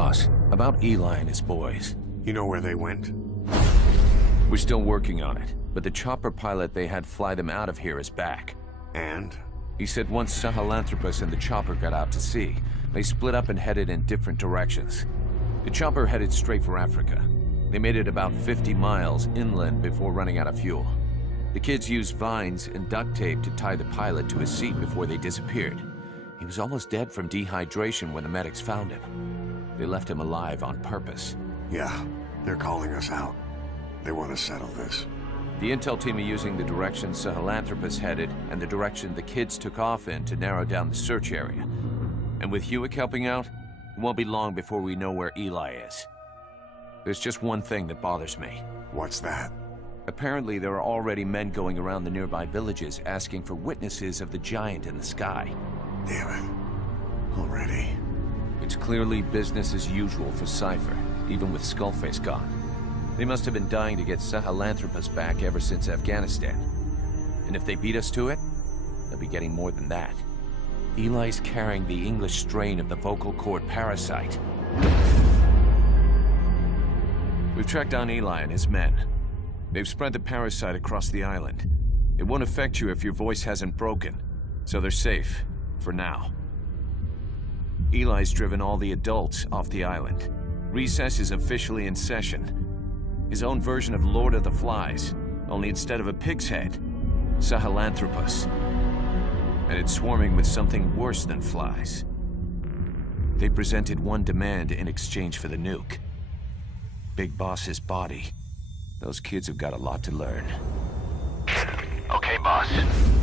boss. About Eli and his boys. You know where they went? We're still working on it, but the chopper pilot they had fly them out of here is back. And? He said once Sahelanthropus and the chopper got out to sea, they split up and headed in different directions. The chopper headed straight for Africa. They made it about 50 miles inland before running out of fuel. The kids used vines and duct tape to tie the pilot to his seat before they disappeared. He was almost dead from dehydration when the medics found him. They left him alive on purpose. Yeah, they're calling us out. They want to settle this. The intel team are using the direction Sahelanthropus headed and the direction the kids took off in to narrow down the search area. And with Hewick helping out, it won't be long before we know where Eli is. There's just one thing that bothers me. What's that? Apparently, there are already men going around the nearby villages asking for witnesses of the giant in the sky. Damn it. Already? It's clearly business as usual for Cypher, even with Skullface gone. They must have been dying to get Sahelanthropus back ever since Afghanistan. And if they beat us to it, they'll be getting more than that. Eli's carrying the English strain of the vocal cord parasite. We've tracked down Eli and his men. They've spread the parasite across the island. It won't affect you if your voice hasn't broken, so they're safe, for now. Eli's driven all the adults off the island. Recess is officially in session. His own version of Lord of the Flies, only instead of a pig's head, Sahelanthropus. And it's swarming with something worse than flies. They presented one demand in exchange for the nuke. Big Boss's body. Those kids have got a lot to learn. Okay, boss.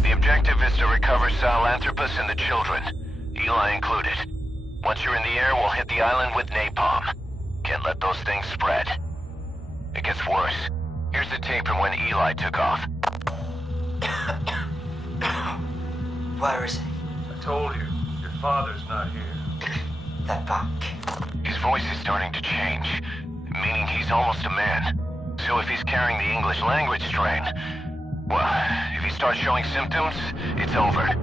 The objective is to recover Sahelanthropus and the children, Eli included. Once you're in the air, we'll hit the island with napalm. Can't let those things spread. It gets worse. Here's the tape from when Eli took off. Where is he? I told you, your father's not here. They're back. His voice is starting to change, meaning he's almost a man. So if he's carrying the English language strain, well, if he starts showing symptoms, it's over.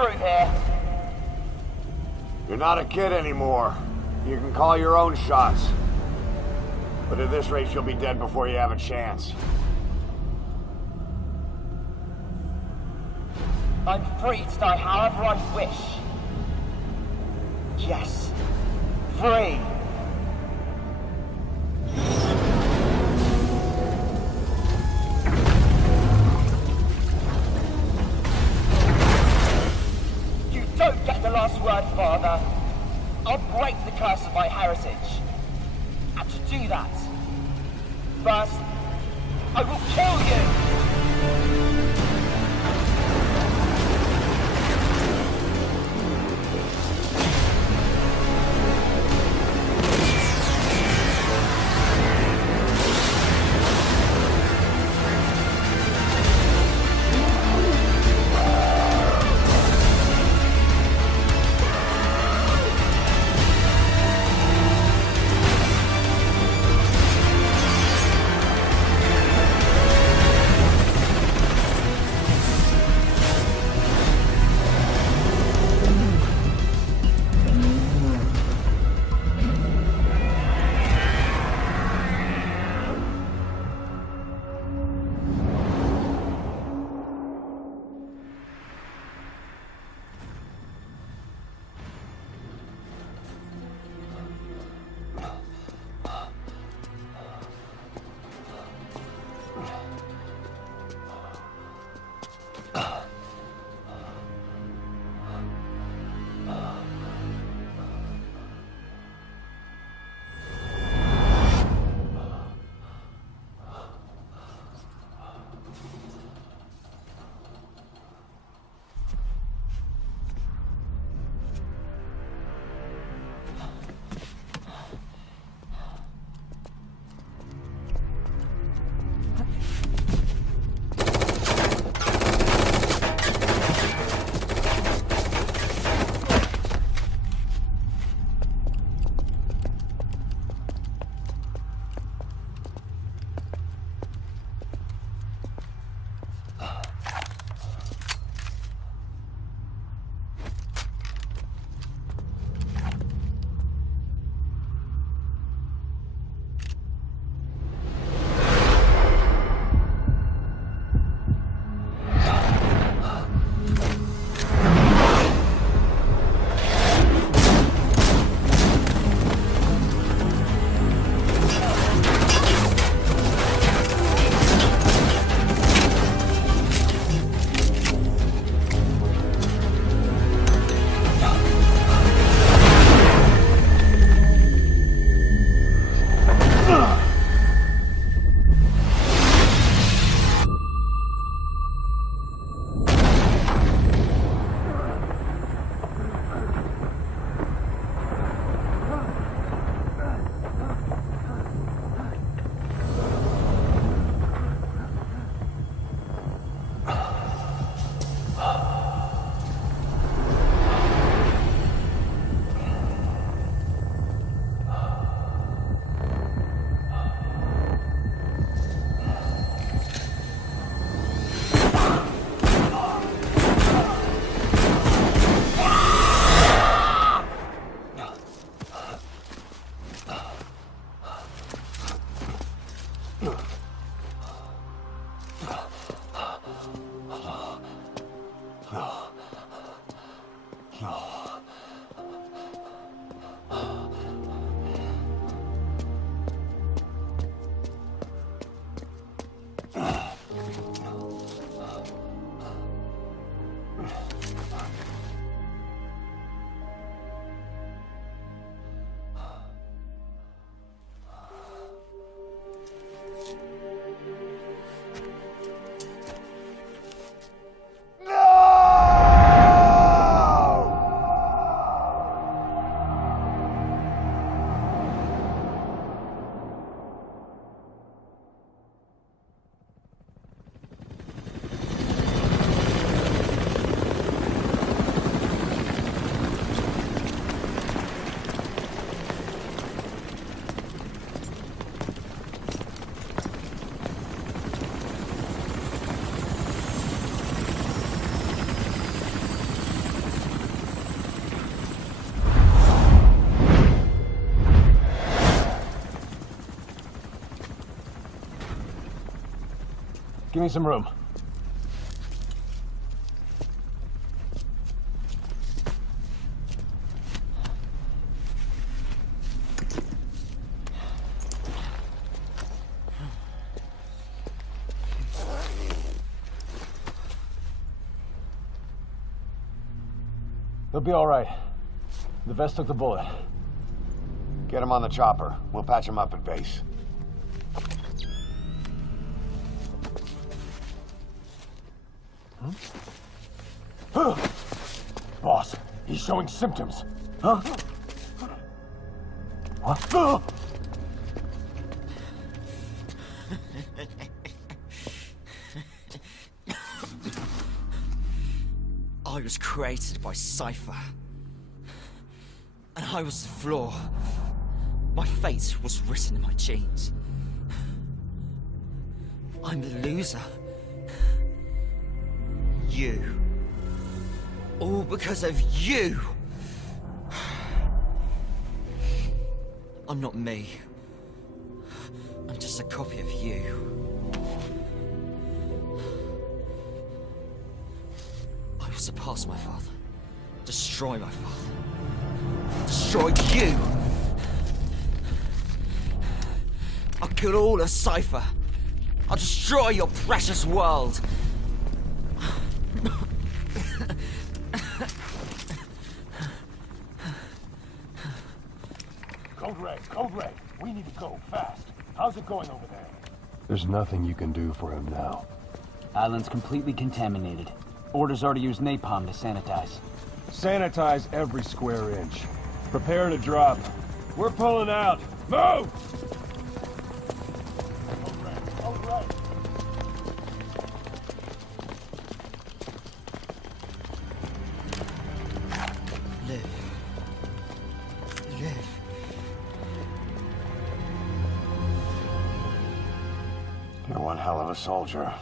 through here. You're not a kid anymore. You can call your own shots. But at this rate, you'll be dead before you have a chance. I'm free to die however I wish. Yes, free. You don't get the last word, Father. I'll break the curse of my heritage. And to do that, first, I will kill you! Give me some room. He'll be all right. The vest took the bullet. Get him on the chopper. We'll patch him up at base. Boss, he's showing symptoms. Huh? What? I was created by Cypher. And I was the flaw. My fate was written in my genes. I'm the loser. You. All because of you. I'm not me. I'm just a copy of you. I will surpass my father. Destroy my father. Destroy you! I'll kill all of Cypher. I'll destroy your precious world. Code Red, we need to go, fast. How's it going over there? There's nothing you can do for him now. Island's completely contaminated. Orders are to use napalm to sanitize. Sanitize every square inch. Prepare to drop. We're pulling out. Move! Code Red. Live. Live. You're one hell of a soldier.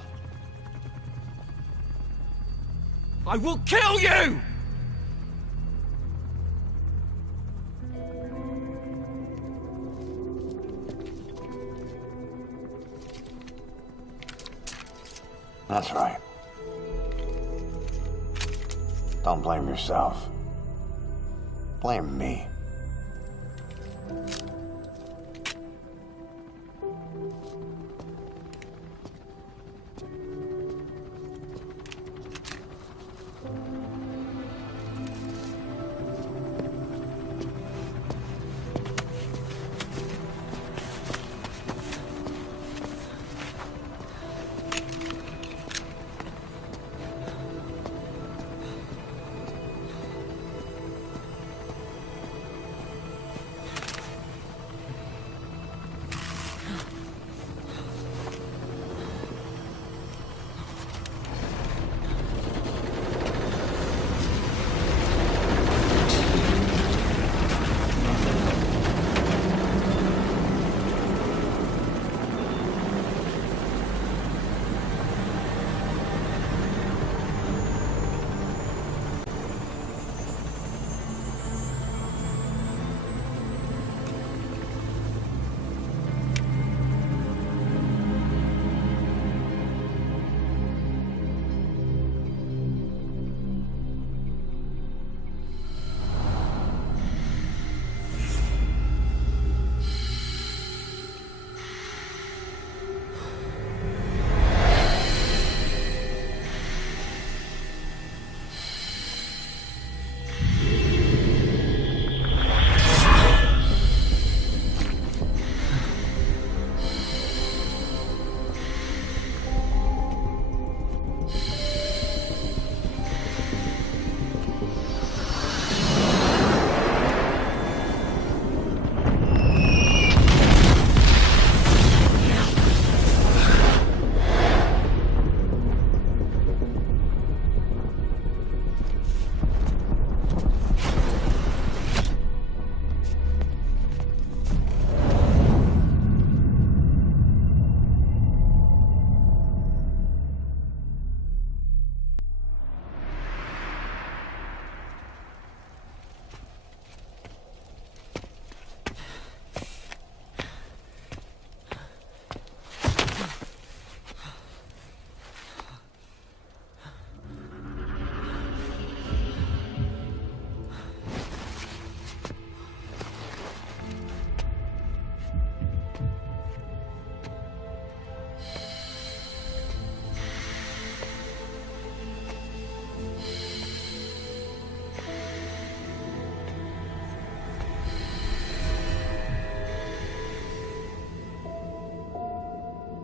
I will kill you! That's right. Don't blame yourself. Blame me.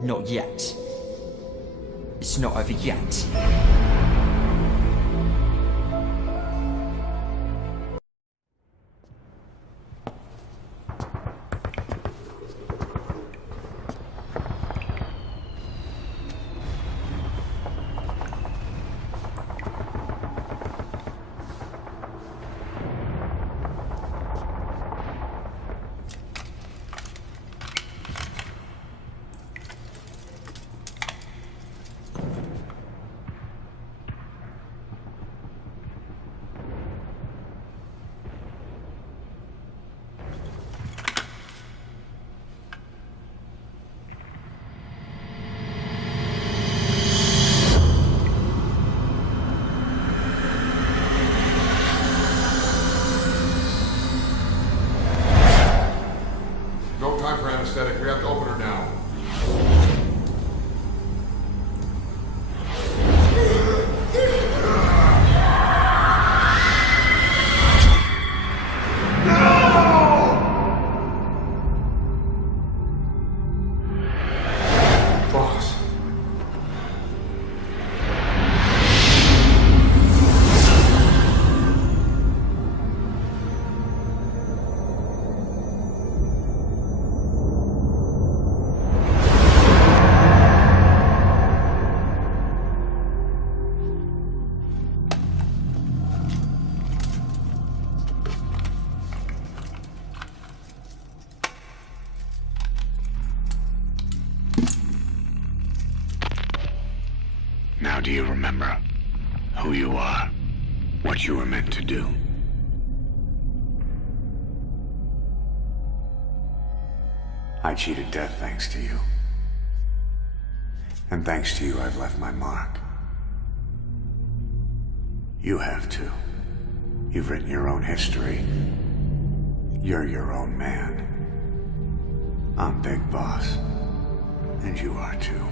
Not yet. It's not over yet. No time for anesthetic. We have to open her now. Boss. Now do you remember who you are? What you were meant to do? I cheated death thanks to you. And thanks to you, I've left my mark. You have too. You've written your own history. You're your own man. I'm Big Boss. And you are too.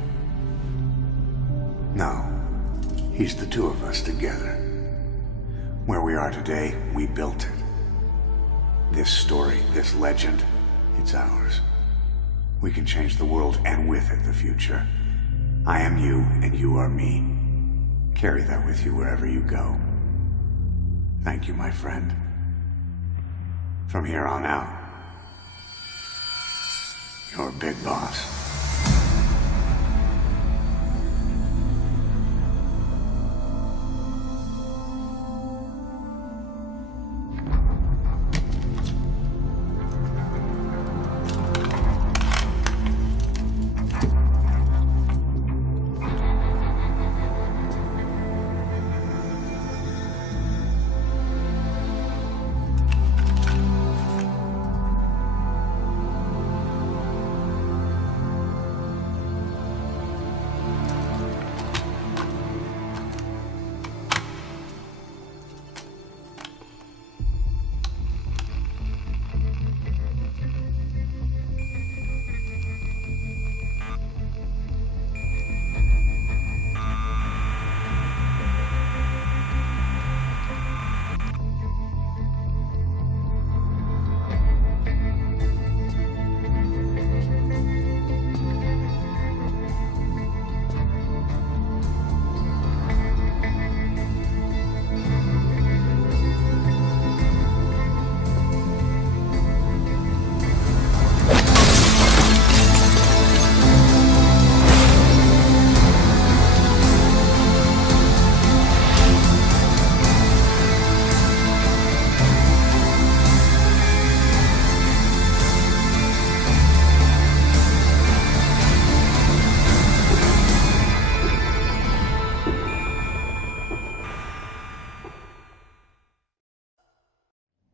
No. He's the two of us together. Where we are today, we built it. This story, this legend, it's ours. We can change the world and with it the future. I am you and you are me. Carry that with you wherever you go. Thank you, my friend. From here on out, you're Big Boss.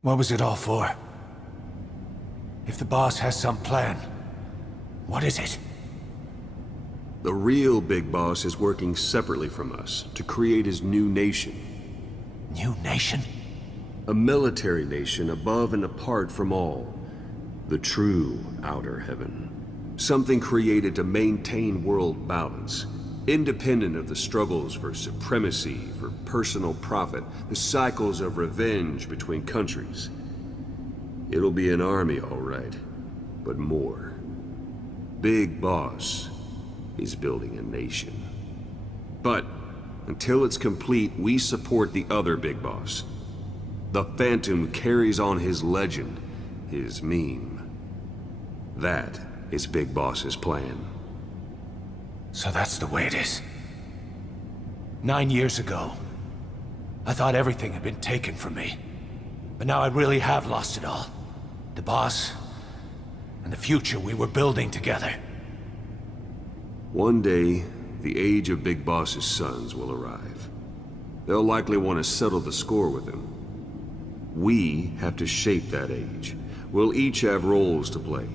What was it all for? If the boss has some plan, what is it? The real Big Boss is working separately from us to create his new nation. New nation? A military nation above and apart from all. The true outer heaven. Something created to maintain world balance. Independent of the struggles for supremacy, for personal profit, the cycles of revenge between countries. It'll be an army, all right, but more. Big Boss is building a nation. But until it's complete, we support the other big boss. The Phantom carries on his legend, his meme. That is Big Boss's plan. So that's the way it is. 9 years ago, I thought everything had been taken from me. But now I really have lost it all. The boss, and the future we were building together. One day, the age of Big Boss's sons will arrive. They'll likely want to settle the score with him. We have to shape that age. We'll each have roles to play,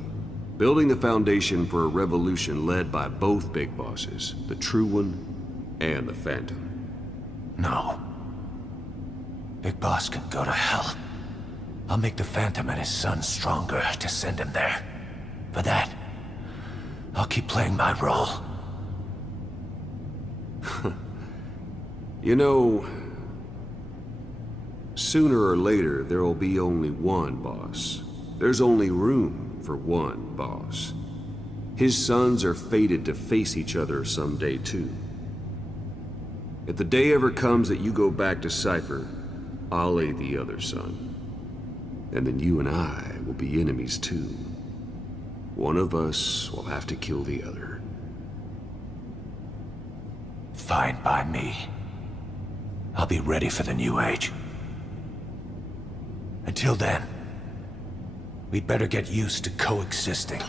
building the foundation for a revolution led by both Big Bosses, the True One and the Phantom. No. Big Boss can go to hell. I'll make the Phantom and his son stronger to send him there. For that, I'll keep playing my role. You know, sooner or later, there will be only one boss. There's only room for one boss. His sons are fated to face each other someday, too. If the day ever comes that you go back to Cypher, I'll aid the other son. And then you and I will be enemies, too. One of us will have to kill the other. Fine by me. I'll be ready for the new age. Until then, we'd better get used to coexisting.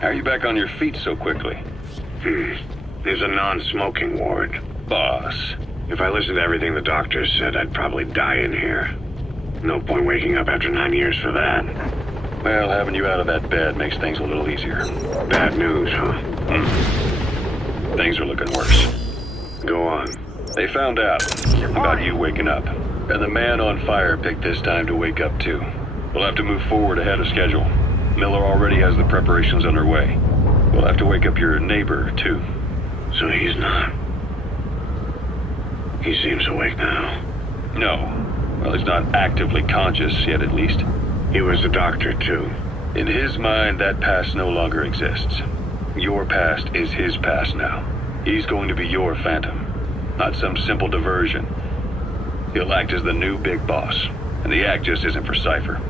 How are you back on your feet so quickly? There's a non-smoking ward. Boss. If I listened to everything the doctors said, I'd probably die in here. No point waking up after 9 years for that. Well, having you out of that bed makes things a little easier. Bad news, huh? Things are looking worse. Go on. They found out about you waking up. And the man on fire picked this time to wake up too. We'll have to move forward ahead of schedule. Miller already has the preparations underway. We'll have to wake up your neighbor, too. So he's not... He seems awake now. No. Well, he's not actively conscious yet, at least. He was a doctor, too. In his mind, that past no longer exists. Your past is his past now. He's going to be your Phantom, not some simple diversion. He'll act as the new big boss, and the act just isn't for Cypher.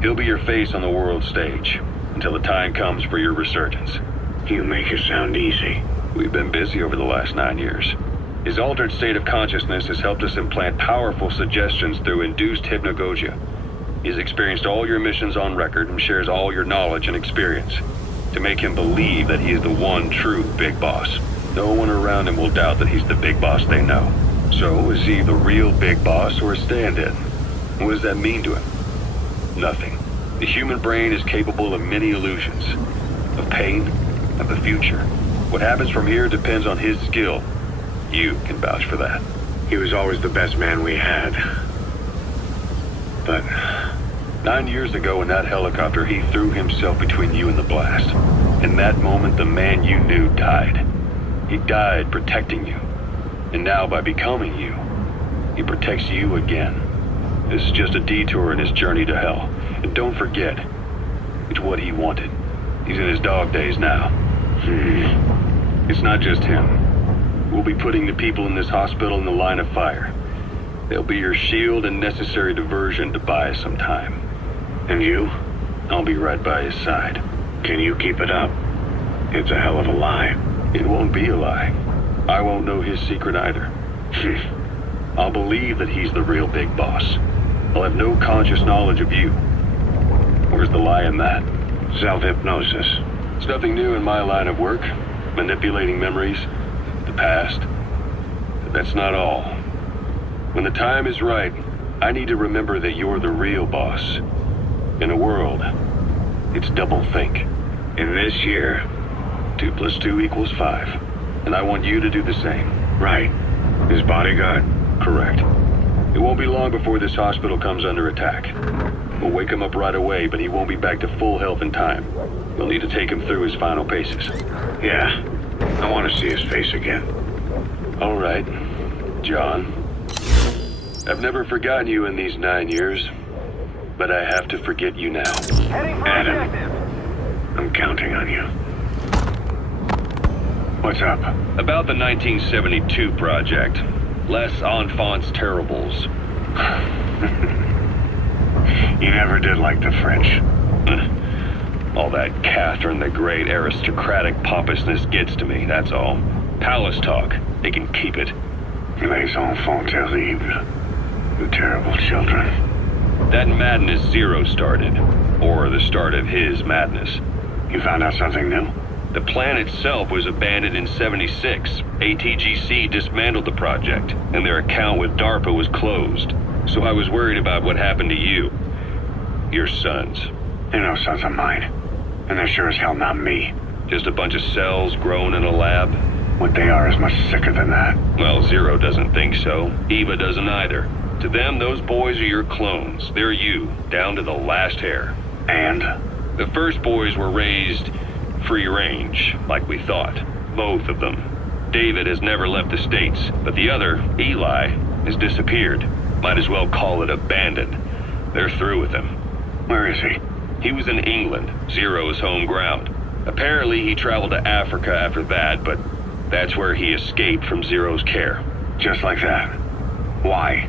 He'll be your face on the world stage, until the time comes for your resurgence. You make it sound easy. We've been busy over the last 9 years. His altered state of consciousness has helped us implant powerful suggestions through induced hypnagogia. He's experienced all your missions on record and shares all your knowledge and experience, to make him believe that he is the one true big boss. No one around him will doubt that he's the big boss they know. So, is he the real big boss or a stand-in? What does that mean to him? Nothing. The human brain is capable of many illusions. Of pain, of the future. What happens from here depends on his skill. You can vouch for that. He was always the best man we had. But... 9 years ago in that helicopter, he threw himself between you and the blast. In that moment, the man you knew died. He died protecting you. And now, by becoming you, he protects you again. This is just a detour in his journey to hell. And don't forget, it's what he wanted. He's in his dog days now. It's not just him. We'll be putting the people in this hospital in the line of fire. They'll be your shield and necessary diversion to buy us some time. And you? I'll be right by his side. Can you keep it up? It's a hell of a lie. It won't be a lie. I won't know his secret either. I'll believe that he's the real big boss. I'll have no conscious knowledge of you. Where's the lie in that? Self-hypnosis. It's nothing new in my line of work. Manipulating memories, the past. But that's not all. When the time is right, I need to remember that you're the real boss. In a world, it's double think. In this year, 2 + 2 = 5. And I want you to do the same. Right. His bodyguard? Correct. It won't be long before this hospital comes under attack. We'll wake him up right away, but he won't be back to full health in time. We'll need to take him through his final paces. Yeah. I want to see his face again. All right, John. I've never forgotten you in these 9 years, but I have to forget you now. Adam, I'm counting on you. What's up? About the 1972 project. Les Enfants Terribles. You never did like the French. All that Catherine the Great aristocratic pompousness gets to me, that's all. Palace talk. They can keep it. Les enfants terribles. The terrible children. That madness Zero started. Or the start of his madness. You found out something new? The plan itself was abandoned in '76. ATGC dismantled the project, and their account with DARPA was closed. So I was worried about what happened to you. Your sons. They're no sons of mine. And they're sure as hell not me. Just a bunch of cells grown in a lab? What they are is much sicker than that. Well, Zero doesn't think so. Eva doesn't either. To them, those boys are your clones. They're you, down to the last hair. And? The first boys were raised free range, like we thought. Both of them. David has never left the States, but the other, Eli, has disappeared. Might as well call it abandoned. They're through with him. Where is he? He was in England, Zero's home ground. Apparently he traveled to Africa after that, but that's where he escaped from Zero's care. Just like that? Why?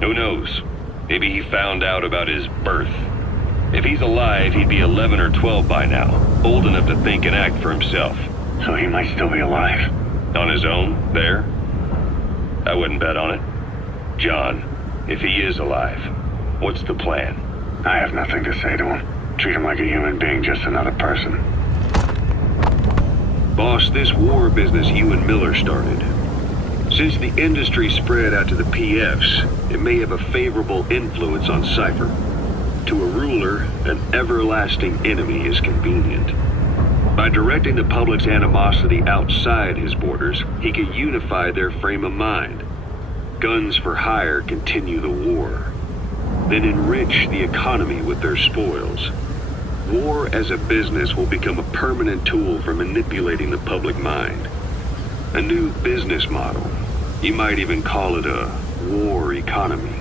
Who knows? Maybe he found out about his birth. If he's alive, he'd be 11 or 12 by now, old enough to think and act for himself. So he might still be alive? On his own, there? I wouldn't bet on it. John, if he is alive, what's the plan? I have nothing to say to him. Treat him like a human being, just another person. Boss, this war business you and Miller started. Since the industry spread out to the PFs, it may have a favorable influence on Cypher. To a ruler, an everlasting enemy is convenient. By directing the public's animosity outside his borders, he can unify their frame of mind. Guns for hire continue the war. Then enrich the economy with their spoils. War as a business will become a permanent tool for manipulating the public mind. A new business model. You might even call it a war economy.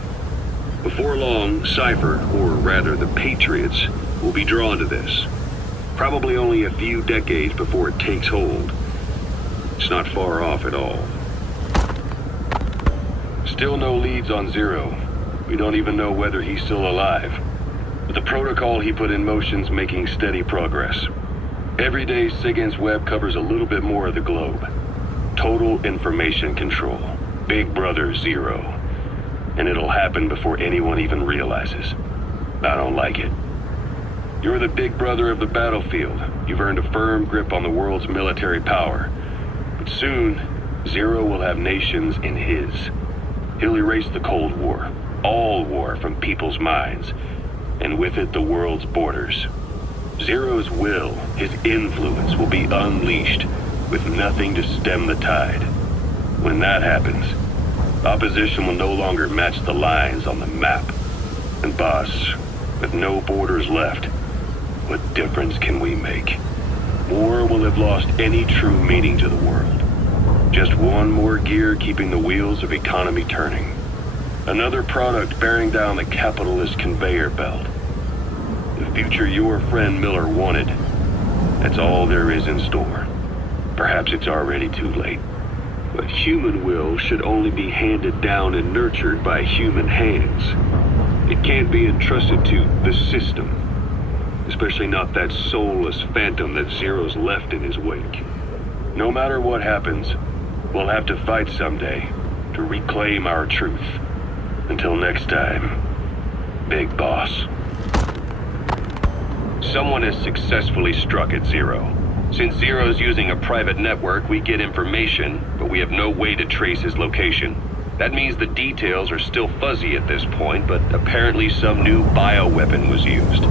Before long, Cypher, or rather the Patriots, will be drawn to this. Probably only a few decades before it takes hold. It's not far off at all. Still no leads on Zero. We don't even know whether he's still alive. But the protocol he put in motion's making steady progress. Every day, SIGINT's web covers a little bit more of the globe. Total information control. Big Brother Zero. And it'll happen before anyone even realizes. I don't like it. You're the big brother of the battlefield. You've earned a firm grip on the world's military power. But soon, Zero will have nations in his. He'll erase the Cold War. All war from people's minds. And with it, the world's borders. Zero's will, his influence, will be unleashed with nothing to stem the tide. When that happens, opposition will no longer match the lines on the map. And boss, with no borders left, what difference can we make? War will have lost any true meaning to the world. Just one more gear keeping the wheels of economy turning. Another product bearing down the capitalist conveyor belt. The future your friend Miller wanted. That's all there is in store. Perhaps it's already too late. But human will should only be handed down and nurtured by human hands. It can't be entrusted to the system. Especially not that soulless phantom that Zero's left in his wake. No matter what happens, we'll have to fight someday to reclaim our truth. Until next time, Big Boss. Someone has successfully struck at Zero. Since Zero's using a private network, we get information, but we have no way to trace his location. That means the details are still fuzzy at this point, but apparently some new bioweapon was used.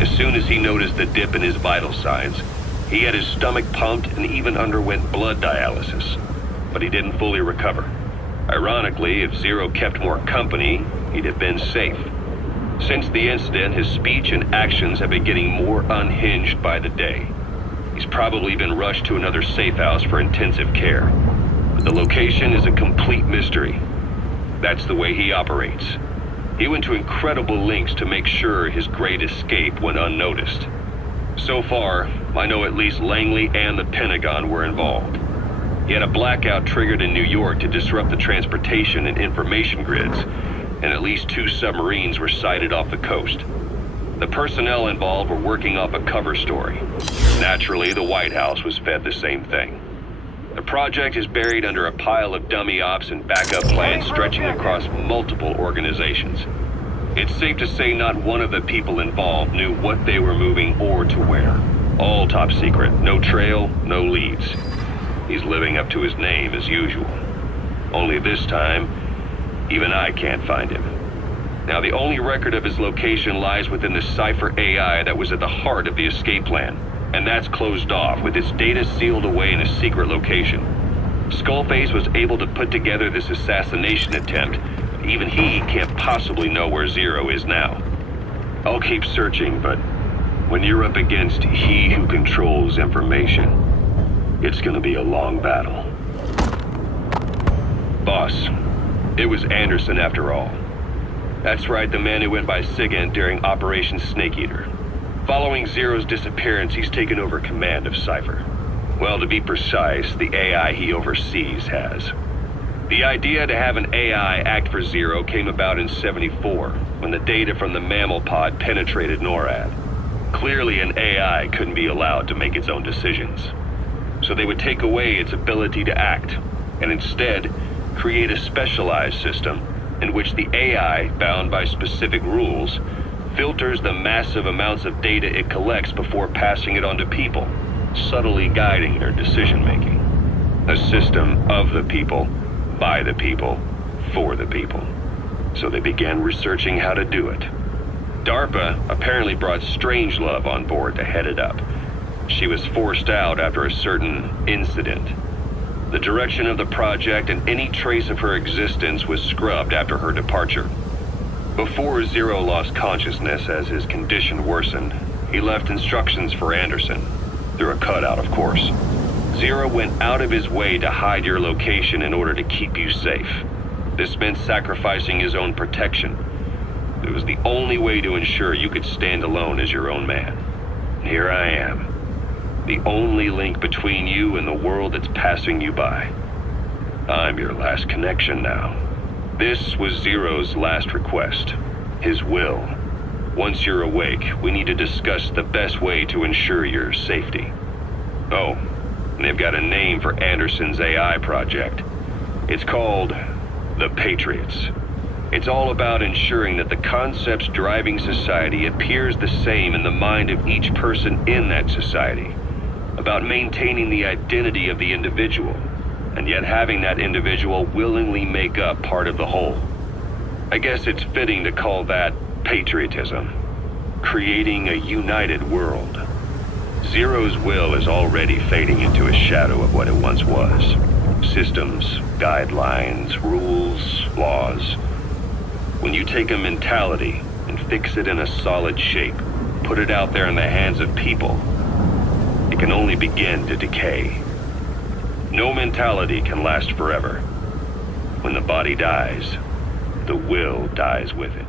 As soon as he noticed the dip in his vital signs, he had his stomach pumped and even underwent blood dialysis. But he didn't fully recover. Ironically, if Zero kept more company, he'd have been safe. Since the incident, his speech and actions have been getting more unhinged by the day. He's probably been rushed to another safe house for intensive care. But the location is a complete mystery. That's the way he operates. He went to incredible lengths to make sure his great escape went unnoticed. So far, I know at least Langley and the Pentagon were involved. He had a blackout triggered in New York to disrupt the transportation and information grids, and at least 2 submarines were sighted off the coast. The personnel involved were working off a cover story. Naturally, the White House was fed the same thing. The project is buried under a pile of dummy ops and backup plans stretching across multiple organizations. It's safe to say not one of the people involved knew what they were moving or to where. All top secret, no trail, no leads. He's living up to his name as usual. Only this time, even I can't find him. Now, the only record of his location lies within the Cypher AI that was at the heart of the escape plan. And that's closed off, with its data sealed away in a secret location. Skullface was able to put together this assassination attempt. Even he can't possibly know where Zero is now. I'll keep searching, but when you're up against he who controls information, it's gonna be a long battle. Boss, it was Anderson after all. That's right, the man who went by SIGINT during Operation Snake Eater. Following Zero's disappearance, he's taken over command of Cypher. Well, to be precise, the AI he oversees has. The idea to have an AI act for Zero came about in '74, when the data from the mammal pod penetrated NORAD. Clearly, an AI couldn't be allowed to make its own decisions. So they would take away its ability to act, and instead, create a specialized system in which the AI, bound by specific rules, filters the massive amounts of data it collects before passing it on to people, subtly guiding their decision-making. A system of the people, by the people, for the people. So they began researching how to do it. DARPA apparently brought Strangelove on board to head it up. She was forced out after a certain incident. The direction of the project and any trace of her existence was scrubbed after her departure. Before Zero lost consciousness as his condition worsened, he left instructions for Anderson, through a cutout, of course. Zero went out of his way to hide your location in order to keep you safe. This meant sacrificing his own protection. It was the only way to ensure you could stand alone as your own man. Here I am, the only link between you and the world that's passing you by. I'm your last connection now. This was Zero's last request, his will. Once you're awake, we need to discuss the best way to ensure your safety. Oh, and they've got a name for Anderson's AI project. It's called the Patriots. It's all about ensuring that the concepts driving society appears the same in the mind of each person in that society. About maintaining the identity of the individual, and yet having that individual willingly make up part of the whole. I guess it's fitting to call that patriotism, creating a united world. Zero's will is already fading into a shadow of what it once was. Systems, guidelines, rules, laws. When you take a mentality and fix it in a solid shape, put it out there in the hands of people, it can only begin to decay. No mentality can last forever. When the body dies, the will dies with it.